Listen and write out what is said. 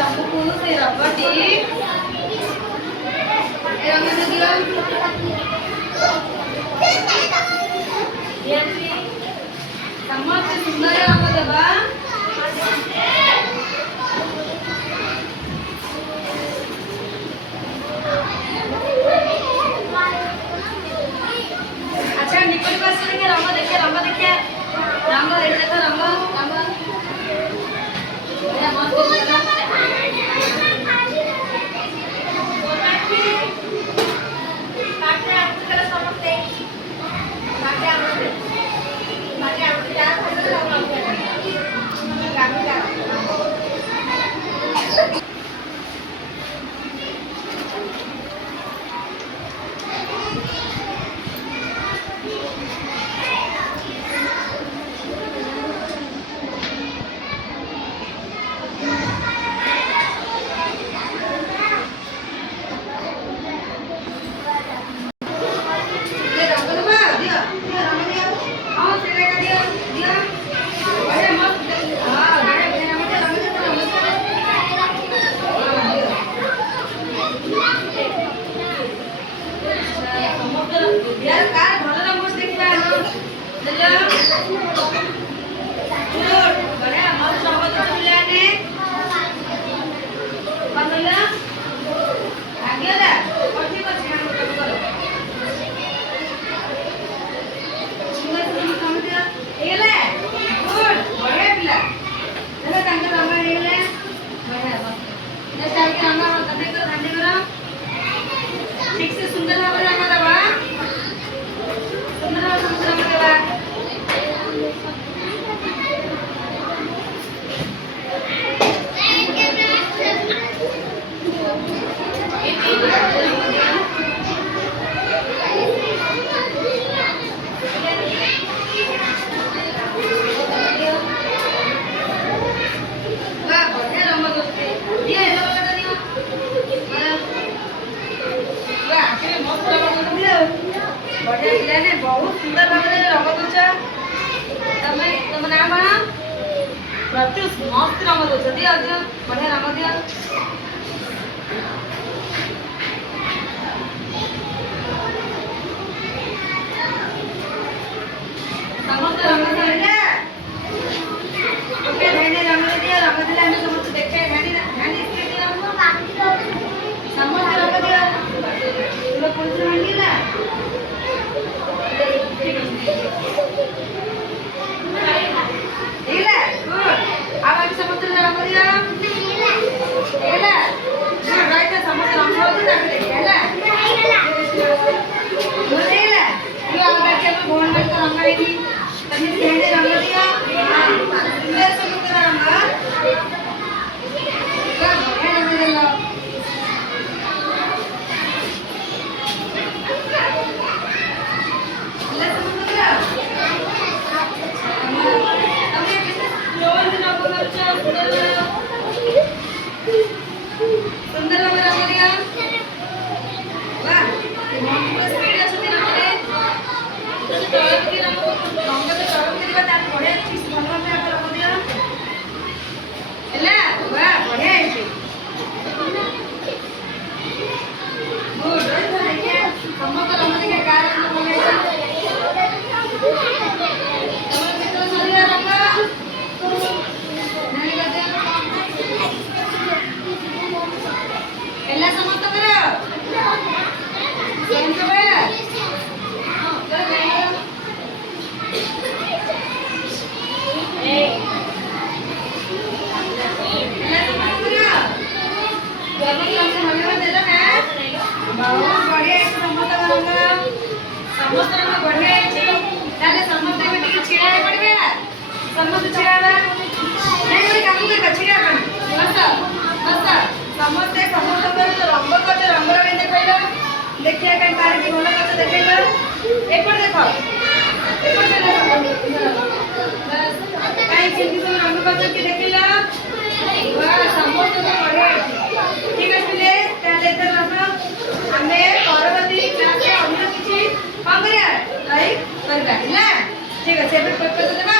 ତମକୁ ସେ ରଙ୍ଗଟି ଏ ରଙ୍ଗ ଦିଅ ସମସ୍ତେ ସୁନ୍ଦର ରଙ୍ଗ ଦେବା। अच्छा निकल पास रंग देखिए रंग देखिए रंग देखो रंग रंग मेरा मन को यार कार भलो रंग देखिबा बड़े मस्त रंग तो पिलाने बनला आगे ला पछी पछी हम करो सुंदर सुंदर काम दिया एला गुड बड़े पिला देखो तांका रंग हेले बड़े ने चाल के रंग धन्य करो ठीक से सुंदर भाव रंग दबा सुंदर भाव रंग दबा बढ़िया पिलाने बहुत सुंदर भाव रंग दौच तुम नाम प्रत्युष मस्त रंग दौच दियो दियो बढ़िया रंग दियो समस्त रंग दिया ओके धैर्य रंग दियो रंग दिले हम समस्त देखे ध्यान ध्यान इसके दियो समस्त रंग दियो तुम पुलिस रंगीला Ila, good. Apa bisa muter dalam dia? Ila, nah, right sama dalam itu tak boleh. Ila, boleh Ila. Dia agak cepat bukan dari dalam ini. Tapi dia ada dalam dia. Dia semua dalam dia. Kan, boleh dalam. सुंदर रंग दिया वाह बहुत speed আছে দিলে তরফ কি রঙ রঙকে তরফ দিবা তার পরে ঠিক ভালো ভাবে রঙ দিও ହେଲା वाह बढ़िया है गुड देखिए समस्त रंग देखिए कार रंग बोले तमर कितना सरिया रंग नहीं करते ಎಲ್ಲ ಸಮಸ್ತ ಕರ ಏನು ಕರ ಏ ಎಲ್ಲ ಸಮಸ್ತ ಕರ जरूर हमसे हमें दे दो ना बहुत बढ़िया है समस्त रंग समस्त रंग बढ़िया है ताले समस्त में टिके छिड़ा है पड़बे समस्त छिड़ावा नहीं कोई काम कर छिड़ावा मस्त मस्त समस्त समस्त रंग कत रंग रे देखैलो देखिए कहीं कार की भलो कत देखैलो एक बार देखो बस कहीं चिंती सब रंग कत की देखैलो वाह समस्त तो बढ़िया ठीक है पिले ताले तर हमें परवर्ती क्लास रे अन्य किछि काम करिया लाइक करबा ना ठीक है सेपरेट पेपर देबा